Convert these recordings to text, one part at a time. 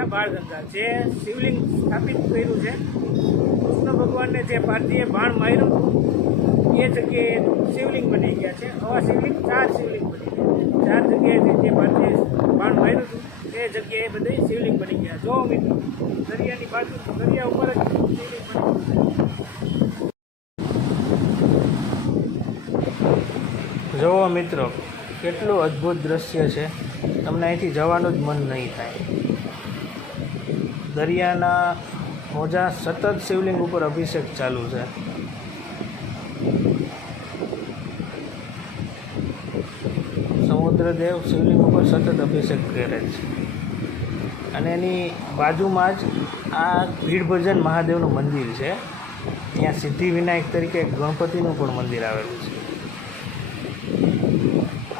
રાજા બાળગંગા જે શિવલિંગ સ્થાપિત કર્યું છે. કૃષ્ણ ભગવાનને જે પાર્થીએ બાણ માર્યું હતું એ જગ્યાએ શિવલિંગ બની ગયા છે. આવા શિવલિંગ 4 શિવલિંગ બની ગયા. 4 જગ્યાએ જે પાર્થીએ બાણ માર્યું હતું એ જગ્યાએ બધે શિવલિંગ બની ગયા. જો મિત્રો દરિયાની બાજુ દરિયા ઉપર જ શિવલિંગ બની. જોવો મિત્રો કેટલું અદ્ભુત દ્રશ્ય છે. તમને અહીંથી જવાનું જ મન નહીં થાય. દરિયાના મોજા સતત શિવલિંગ ઉપર અભિષેક ચાલુ છે. સમુદ્રદેવ શિવલિંગ ઉપર સતત અભિષેક કરે છે. અને એની બાજુમાં જ આ ભીડભજન મહાદેવનું મંદિર છે. ત્યાં સિદ્ધિવિનાયક તરીકે ગણપતિનું પણ મંદિર આવેલું છે.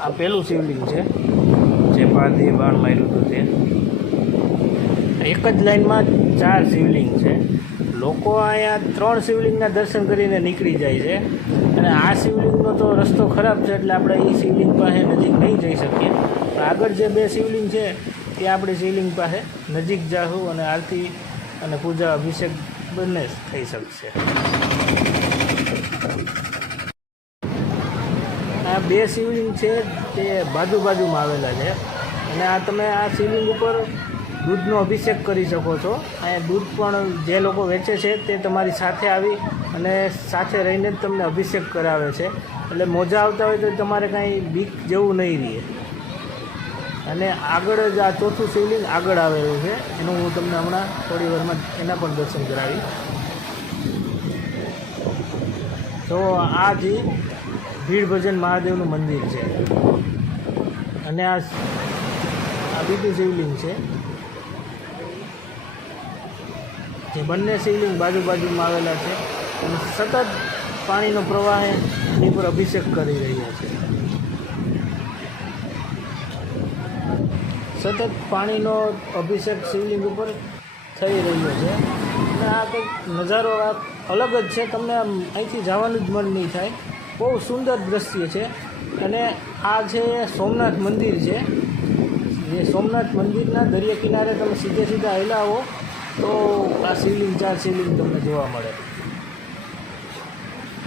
આ પહેલું શિવલિંગ છે જે પાર્થીએ બાણ માર્યું હતું તે. એક જ લાઈનમાં 4 શિવલિંગ છે. લોકો અહીંયા 3 શિવલિંગના દર્શન કરીને નીકળી જાય છે. અને આ શિવલિંગનો તો રસ્તો ખરાબ છે એટલે આપણે એ શિવલિંગ પાસે નજીક નહીં જઈ શકીએ. પણ આગળ જે 2 શિવલિંગ છે તે આપણે શિવલિંગ પાસે નજીક જાશું અને આરતી અને પૂજા અભિષેક બંને થઈ શકશે. આ 2 શિવલિંગ છે તે બાજુમાં આવેલા છે. અને આ તમે આ શિવલિંગ ઉપર દૂધનો અભિષેક કરી શકો છો. અહીંયા દૂધ પણ જે લોકો વેચે છે તે તમારી સાથે આવી અને સાથે રહીને જ તમને અભિષેક કરાવે છે. એટલે મોજા આવતા હોય તો તમારે કાંઈ બીક જેવું નહીં રહે. અને આગળ જ આ 4થું શિવલિંગ આગળ આવેલું છે. એનું હું તમને હમણાં થોડી વારમાં એના પણ દર્શન કરાવી. તો આ જે ભીડભજન મહાદેવનું મંદિર છે. અને આ બીજું શિવલિંગ છે. જે બંને શિવલિંગ બાજુમાં આવેલા છે અને સતત પાણીનો પ્રવાહ એની પર અભિષેક કરી રહ્યા છે. સતત પાણીનો અભિષેક શિવલિંગ ઉપર થઈ રહ્યો છે. અને આ કંઈક નજારો આ અલગ જ છે. તમને અહીંથી જવાનું જ મન નહીં થાય. બહુ સુંદર દ્રશ્ય છે. અને આ છે સોમનાથ મંદિર છે. જે સોમનાથ મંદિરના દરિયા કિનારે તમે સીધા હેલા આવો તો આ શિવલિંગ 4 શિવલિંગ તમને જોવા મળે.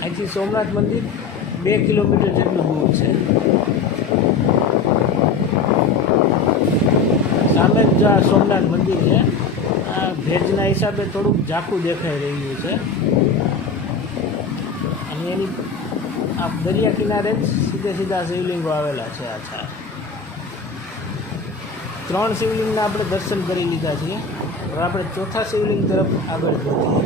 અહીંથી સોમનાથ મંદિર 2 કિલોમીટર જેટલું દૂર છે. સામે જ આ સોમનાથ મંદિર છે. આ ભેજના હિસાબે થોડુંક ઝાંખું દેખાઈ રહ્યું છે. અને એની આ દરિયા કિનારે જ સીધા શિવલિંગો આવેલા છે. આ 3 શિવલિંગના આપણે દર્શન કરી લીધા છીએ. હવે આપણે 4થા શિવલિંગ તરફ આગળ વધીએ.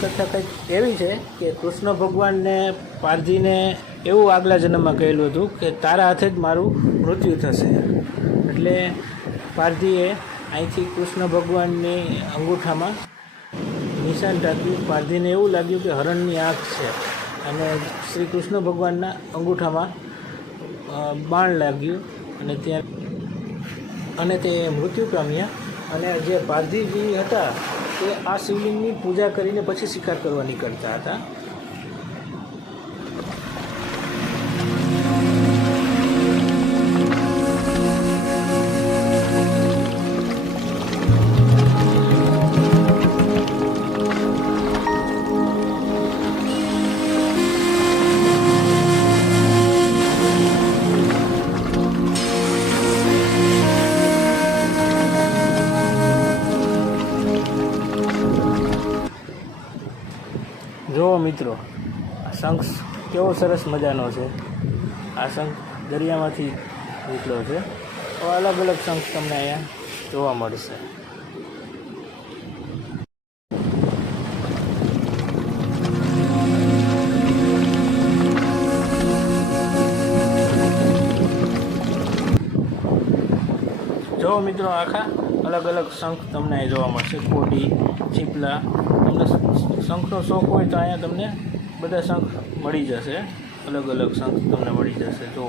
કથા કંઈક એવી છે કે કૃષ્ણ ભગવાનને પાર્થીને એવું આગલા જન્મમાં કહેલું હતું કે તારા હાથે જ મારું મૃત્યુ થશે. એટલે પાર્થીએ અહીંથી કૃષ્ણ ભગવાનની અંગૂઠામાં નિશાન ટાંક્યું. પાર્થીને એવું લાગ્યું કે હરણની આંખ છે અને શ્રી કૃષ્ણ ભગવાનના અંગૂઠામાં બાણ લાગ્યું અને તે મૃત્યુ પામ્યા. અને જે પાર્થીજી હતા તે આ શિવલિંગની પૂજા કરીને પછી શિકાર કરવા નીકળતા હતા. મિત્રો, આ શંખ કેવો સરસ મજાનો છે. આ શંખ દરિયામાંથી નીકળ્યો છે. તો અલગ અલગ શંખ તમને અહીંયા જોવા મળશે. જો મિત્રો, આખા અલગ અલગ શંખ તમને અહીં જોવા મળશે. કોડી, ચીપલા. તમને શંખનો શોખ હોય તો અહીંયા તમને બધા શંખ મળી જશે. અલગ અલગ શંખ તમને મળી જશે. જો